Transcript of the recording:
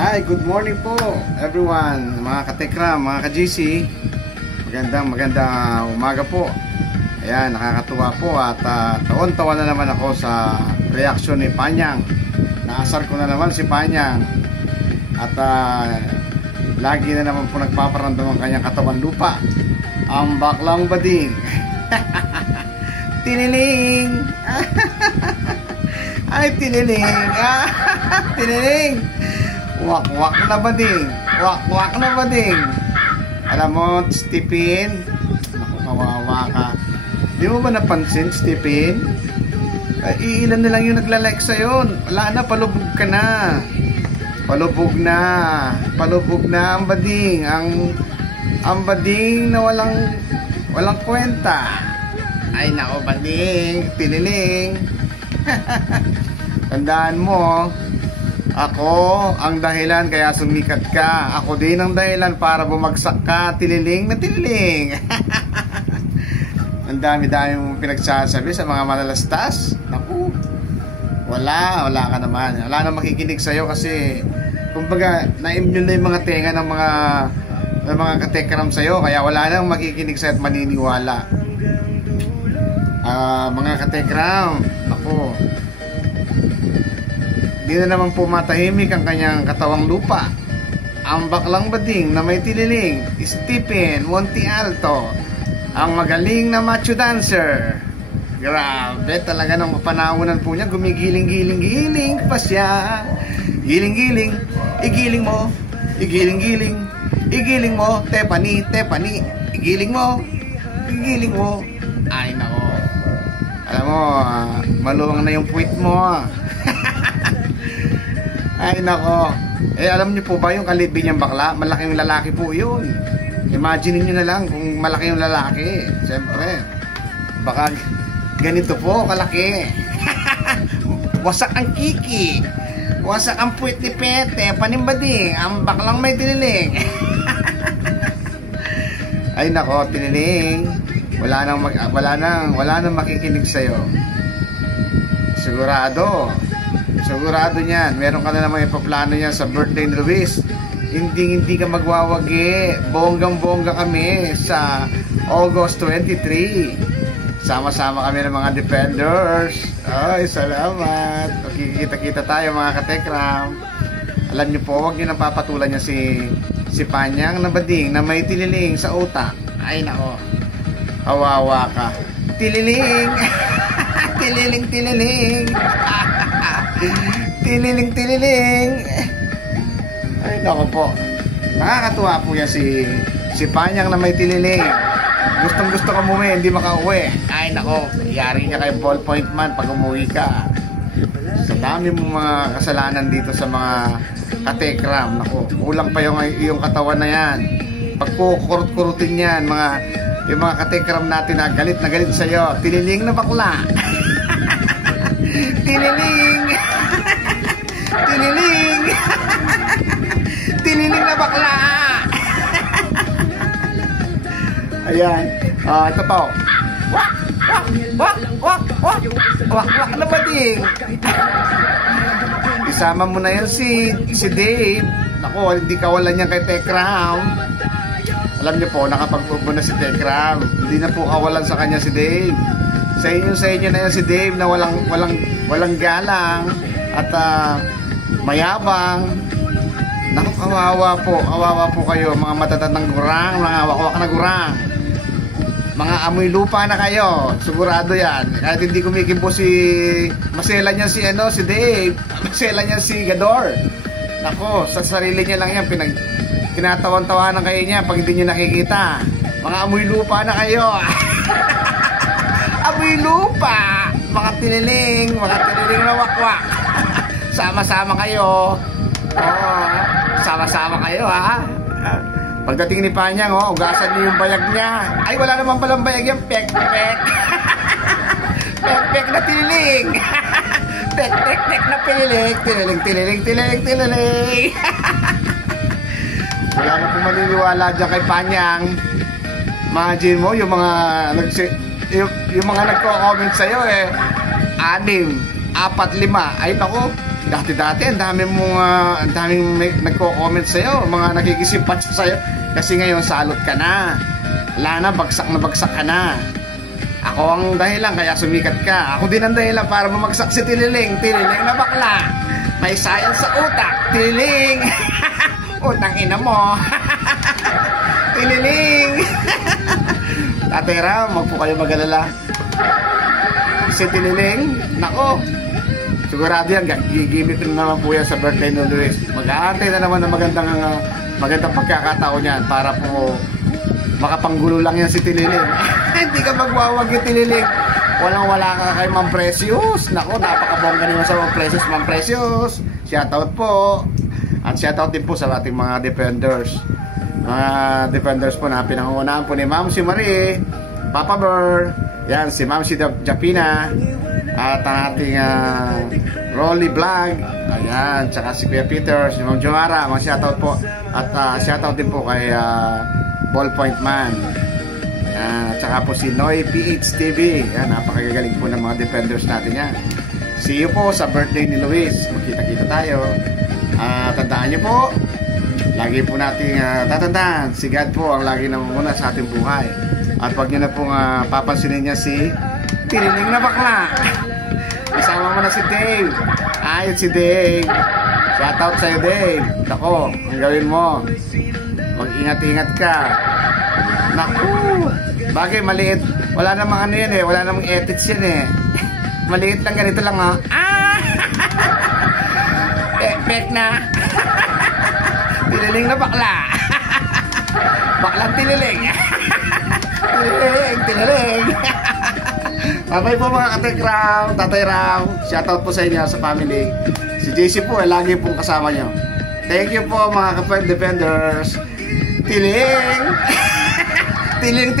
Hi, good morning po everyone, mga katekram, mga ka-GC. Magandang umaga po. Ayan, nakakatuwa po at taon-tawa na naman ako sa reaksyon ni Panyang. Naasar ko na naman si Panyang. At lagi na naman po nagpaparamdam ang kanyang katawan lupa. Ang baklang bading. Tiniling. Ay, tiniling. Tiniling. Wak-wak na bading. Wak-wak na bading. Alam mo, Stephen, naku, kawawa ka. Di mo ba napansin, Stephen? Iilan na lang yung naglalike sa'yo. Wala na, palubog ka na. Palubog na. Palubog na ang bading. Ang bading na walang kwenta. Ay, nako, bading. Tiniling. Tandaan mo, ako ang dahilan kaya sumikat ka. Ako din ang dahilan para bumagsak ka. Tililing na tililing. Ang dami-dami mong pinagsasabi sa mga malalastas. Naku, wala ka naman. Wala na makikinig sa'yo kasi kumbaga na-immune na yung mga tenga ng mga katekram sa'yo. Kaya wala nang makikinig sa'yo at maniniwala. Mga katekram, naku, di na naman po matahimik ang kanyang katawang lupa. Ang baklang bading na may tililing, Stephen Monte Alto, ang magaling na macho dancer. Grabe talaga ng panahonan po niya. Gumigiling-giling-giling pa siya. Giling-giling, igiling mo. Igiling-giling, igiling mo. Tepani, tepani, igiling mo. Igiling mo. Ay nako, alam mo, maluwang na yung puwit mo. Ay nako. Alam niyo po ba yung kalibi niyang bakla? Malaking lalaki po yun. Imagine niyo na lang kung malaki yung lalaki. Siyempre, baka ganito po kalaki. Wasak ang kiki. Wasak ang puwit ni Pete. Panimbading. Ang baklang may tiniling. Ay nako, tiniling. Wala nang makikinig sa'yo. Sigurado niyan. Meron ka na naman ipaplano niya sa birthday ni Luis. Hindi ka magwawagi. Bonggang-bongga kami sa August 23. Sama-sama kami ng mga defenders. Ay, salamat. Kita-kita tayo mga katekram. Alam niyo po, huwag niyo napapatulan niya si Panyang na bading na may tililing sa utak. Ay nako, kawawa ka. Tililing. Tililing, tililing. Tililing, tililing. Ay nako po, nakakatuwa po yan si Panyang na may tililing. Gustong-gusto ka umuwi, hindi makauwi. Ay nako, yari ka kay ballpoint man pag umuwi ka. Sa dami mong mga kasalanan dito sa mga katekram. Nako, kulang pa yung katawan na yan. Pag kukurut-kurutin yan, yung mga katekram natin na galit sa'yo. Tiniling na bakla. Tiniling. Tiniling. Tiniling na bakla. Ayan. Ito po. Wak! Wak! Wak! Wak! Wak! Wak! Wak na bading. Isama mo na yan si Dave. Naku, hindi kawalan niya kay Tekram. Alam niyo po, nakapag-move na si Tekram. Hindi na po kawalan sa kanya si Dave. Sa inyo na yan si Dave na walang galang at mayabang. Naku, kawawa po kayo, mga matatandang gurang, mga wakwak na gurang. Mga amoy lupa na kayo, sigurado yan. Kahit hindi kumikimpo masela niya si Dave, masela niya si Gador. Nako, sa sarili niya lang yan, tinatawan-tawanan kayo niya pag hindi niyo nakikita. Mga amoy lupa na kayo. Amoy lupa, mga tiniling na wakwak. Sama-sama kayo. Sama-sama kayo ha. Pagdating ni Panyang, ugasan niyo yung bayag niya. Ay, wala naman palang bayag yan. Pek-pek. Pek-pek na tiniling. Pek-pek na piniling. Tiniling. Wala na po maniniwala dyan kay Panyang. Imagine mo, yung mga nagko-comment sa'yo 6, 4, 5. Ay, naku, Dati-dati, ang daming nagko-comment sa'yo, mga nakikisimpatsa sa'yo. Kasi ngayon, salot ka na. Wala na, bagsak ka na. Ako ang dahilan, kaya sumikat ka. Ako din ang dahilan para bumagsak si Tililing. Tililing na bakla. May science sa utak. Tililing. Utang ina mo. Tililing. Tatay Ram, wag po kayo mag-alala. Si Tililing, nako, sigurado yan, gigimit na naman po yan sa birthday ni Luis. Mag-aantay na naman ng magandang pagkakataon yan para po makapanggulo lang yan si Tililing. Hindi ka magwawag yung Tililing. Walang-wala ka kay Ma'am Precious. Nako, napakabongga naman sa Ma'am Precious. Ma'am Precious, shoutout po. At shoutout din po sa ating mga defenders. Mga defenders po na pinangungunahan po ni Ma'am si Marie, Papa Burr, yan, si Ma'am si Japina, at ang ating Rolly Vlog, ayan, tsaka si Kuya Peter, si Ma'am Jomara, mga shoutout po. At shoutout din po kay Ballpoint Man, at tsaka po si Noy PH TV, yan, napakagagaling po ng mga defenders natin yan. See you po sa birthday ni Luis, magkita-kita tayo. Tandaan nyo po, lagi po nating tatandaan, si God po ang lagi namumuna sa ating buhay. At wag nyo na pong papansinin niya si Tililing na bakla. Isama mo na si Dave. Ayun si Dave. Shoutout sa'yo, Dave. Nako, ang gawin mo, mag-ingat-ingat ka. Naku, bagay maliit. Wala namang ano yan eh, wala namang ethics yan eh. Maliit lang, ganito lang ha. Pek na. Tililing na bakla. Baklang Tililing. Tililing. Babay po mga katekram, Tatay Ram. Shoutout po sa inyo, sa family. Si JC po, lagi pong kasama nyo. Thank you po mga defenders. Tiling. Tiling.